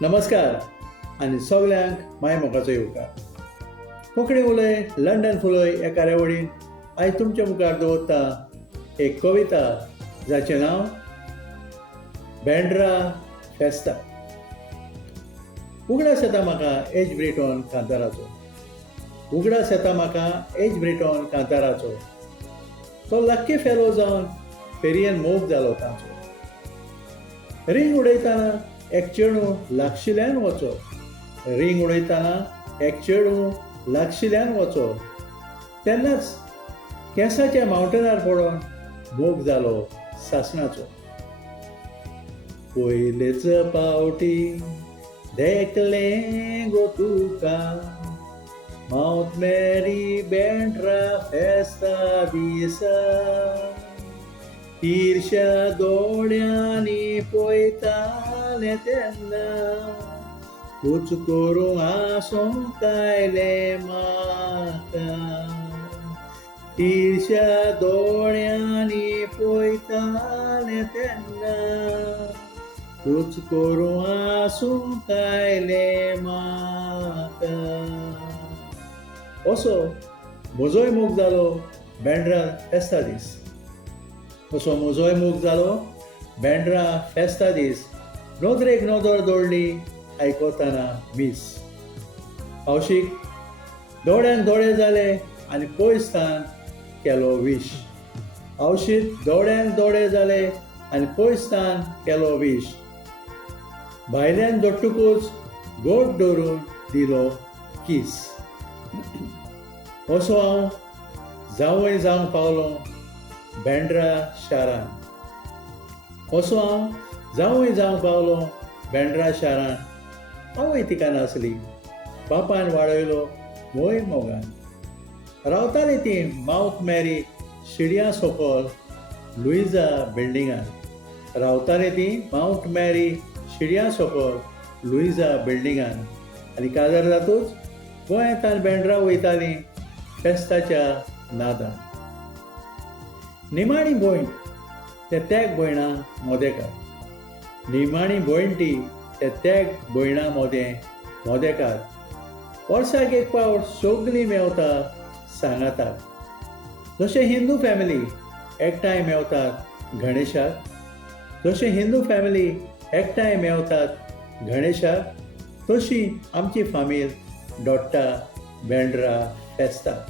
नमस्कार आनी सगल्यांक माय मोगाचो येवकार. कोंकणी उलय लंडन फुलय ह्या कार्यावळीन आयज तुमच्या मुखार दवरता एक कविता जाचें नांव बेंड्रा फेस्ता. उगडास येता म्हाका एज ब्रिटोन कांताराचो, उगडास येता म्हाका एज ब्रिटोन कांताराचो. तो लक्की फेलो जावन फेरयेन मोग जालो तांचो. रिंग उडयतना एक चेडूं लागशिल्ल्यान वचो, रिंग उडयतना एक चेडूं लागशिल्ल्यान वचो. तेन्नाच केंसाच्या मावंटेनार पडोन मोग जालो सासणाचो. पयलेच पावटी देखलें गो तुका माउंट मेरी बेंड्रा फेस्ता दिसा. ईर्ष्या दोळ्यांनी पळयतालें तेन्ना कुच करूं हांसूंक आयलें म्हाका. ईर्ष्या दोळ्यांनी पळयतालें तेन्ना कुच करूं हांसूंक आयलें म्हाका. असो म्हजोय मोग जालो बेंड्रा फेस्ता दीस. असो म्हजोय मोग जालो बेंड्रा फेस्ता दीस. नोदरेक नोदर दवरली आयकोतना मीस. हौशीक दोळ्यांक दोळे जाले आनी पयसतान केलो विश. हौशीक दोळ्यांक दोळे जाले आनी पयसतान केलो विश. भायल्यान दोट्टुकूच गोड धरून दिलो किस. असो हांव जावय जावंक पावलो बेंड्रा शारान. असो हांव जावय जावंक पावलो बेंड्रा शारान. आवय तिका नासली, बापान वाडयलो मोय मोगान. रावताली ती माउंट मेरी शिडयां सकयल लुइजा बिल्डिंगान. रावताली ती माउंट मेरी शिडयां सकयल लुइजा बिल्डिंगान. आनी काजार जातूच गोंयांतल्यान बेंड्रा वयतालीं फेस्ताच्या नादान. निमाणी भयण ते तेग भयणा मोदेकार. निमाणी भयण ती ते तेग भयणा मोदेकार. वर्साक एक फावट सगळीं मेवता सांगातात. जशे हिंदू फॅमिली एकठांय मेवतात गणेशाक, जशे हिंदू फॅमिली एकठांय मेवतात गणेशाक, तशी आमची फामील दोडटा बेंड्रा फेस्ताक.